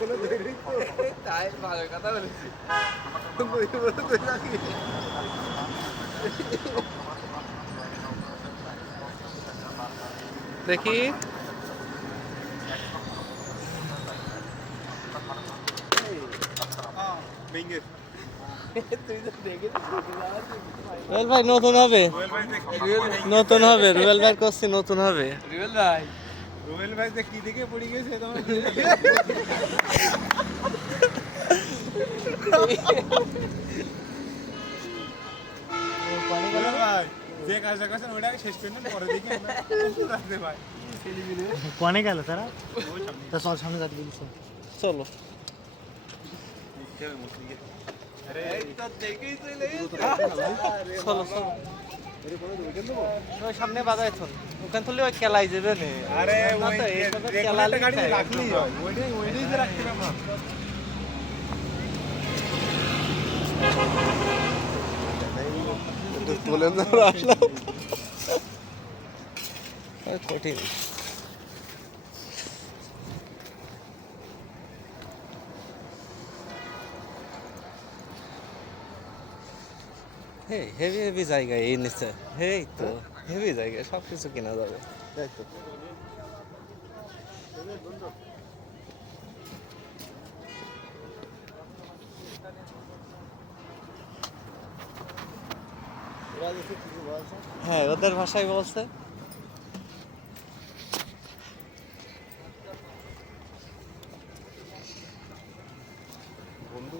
এখনও তাই ভালো কথা বলেছি। দেখি। রুবেল ভাই নতুন হবে। নতুন হবে রুবেল ভাই করছি নতুন হবে। রিয়েল ভাই। রুবেল ভাই দেখ কি দেখে পড়ে গেছে তোমার যে কাজটা করছেন ওটা শেষ করে নেন পরে দেখি রাখতে ভাই কনে গেল তারা? চল। সামনে যাতে বলছো চলো। এই তো দেখেই চলে চলো চলো। ওই সামনে বাজায় থন ওখান থেকে ওই কেলাই যাবে নে। আরে ওই গাড়ি। হয়। ওইটাই ওইটাই যে রাখতে আমরা। তোলেন আসলাম। কঠিন। হেভি হেভি জায়গা এই নিচে। হেই তো হেভি জায়গা সব কিছু কেনা যাবে। হ্যাঁ ওদের ভাষায় বলছে। বন্ধু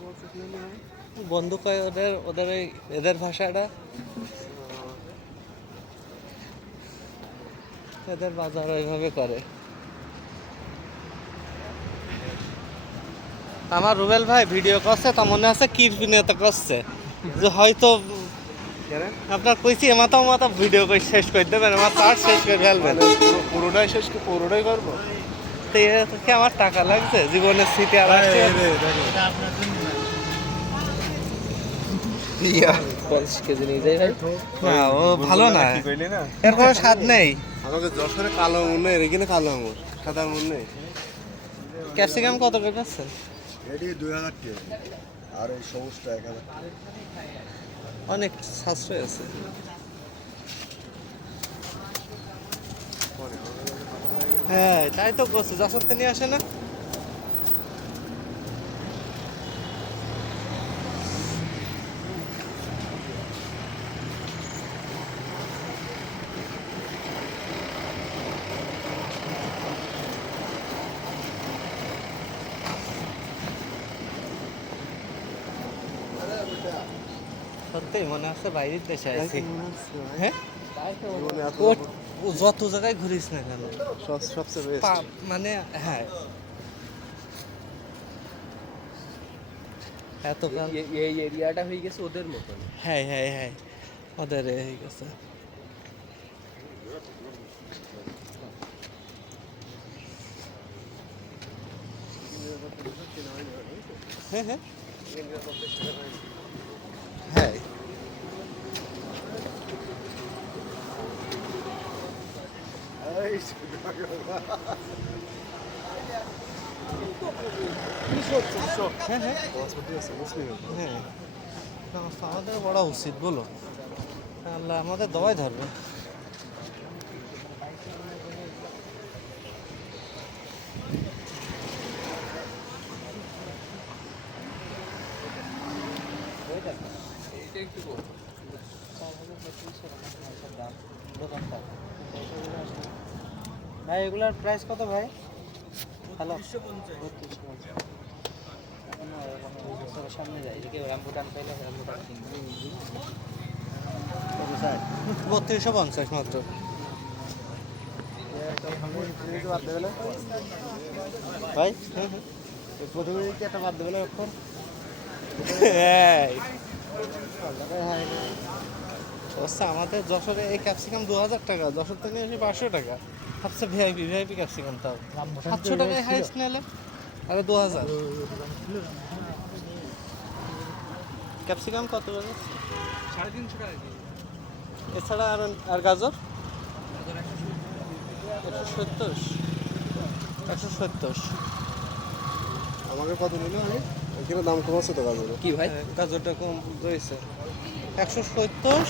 কয় ওদের ওদের এই এদের ভাষাটা? এদের বাজার ওইভাবে করে। আমার রুবেল ভাই ভিডিও করছে তা মনে আছে কিরপিনেতে করছে? যে হয়তো আপনার কইছি এমাতা মাতা ভিডিও করে শেষ করে দেবেন আমার তার শেষ করে ফেলবেন। পুরোটাই শেষ পুরোটাই করব? তো আমার টাকা লাগছে? জীবনের স্মৃতি আর আসছে? পঞ্চাশ কেজি নিয়ে যাই ভাই। না ও ভালো না। কি কইলি না? এর কোনো স্বাদ নেই। আমাকে যশোরে কালো আঙুর নেই এখানে কালো আঙুর সাদা আঙুর নেই। ক্যাপসিকাম কত করে যাচ্ছেন এটি দুই হাজার টাকা। আর এই সবুজটা এক হাজার অনেক সাশ্রয় আছে। হ্যাঁ তাই তো করছে। যশোরতে নিয়ে আসে না? সত্যি মনে হচ্ছে বাইরের দেশে আছি। হ্যাঁ? যত জায়গায় ঘুরিস না কেন? সবচেয়ে মানে হ্যাঁ। এত এই এরিয়াটা হয়ে গেছে ওদের মতন। হ্যাঁ হ্যাঁ হ্যাঁ। ওদের এ হয়ে গেছে। হ্যাঁ হ্যাঁ। হ্যাঁ। হ্যাঁ হ্যাঁ করা উচিত বলো। আল্লাহ আমাদের দবাই ধরবে। একটু ভাই এগুলার প্রাইস কত ভাই হ্যালো সামনে যাই এদিকে রামবুটান রামবুটান বত্রিশশো পঞ্চাশ মাত্র ভাই হ্যাঁ, হ্যাঁ। প্রথমে একটা বাদ দেবে এখন এই। অবস্থা আমাদের যশোরে এই ক্যাপসিকাম দু হাজার টাকা যশোর থেকে এসে পাঁচশো টাকা। সবচেয়ে ভিআইপি ভিআইপি ক্যাপসিকাম তাও। সাতশো টাকায় হাইস্ট নিলে আরে দু হাজার ক্যাপসিকাম কত করে সাড়ে তিনশো টাকা এছাড়া আর আর গাজর? একশো সত্তর। একশো সত্তর। আমাকে কত নিল আমি এখানে দাম কম আছে তো গাজরের? কি ভাই? গাজরটা কম রয়েছে। একশো সত্তর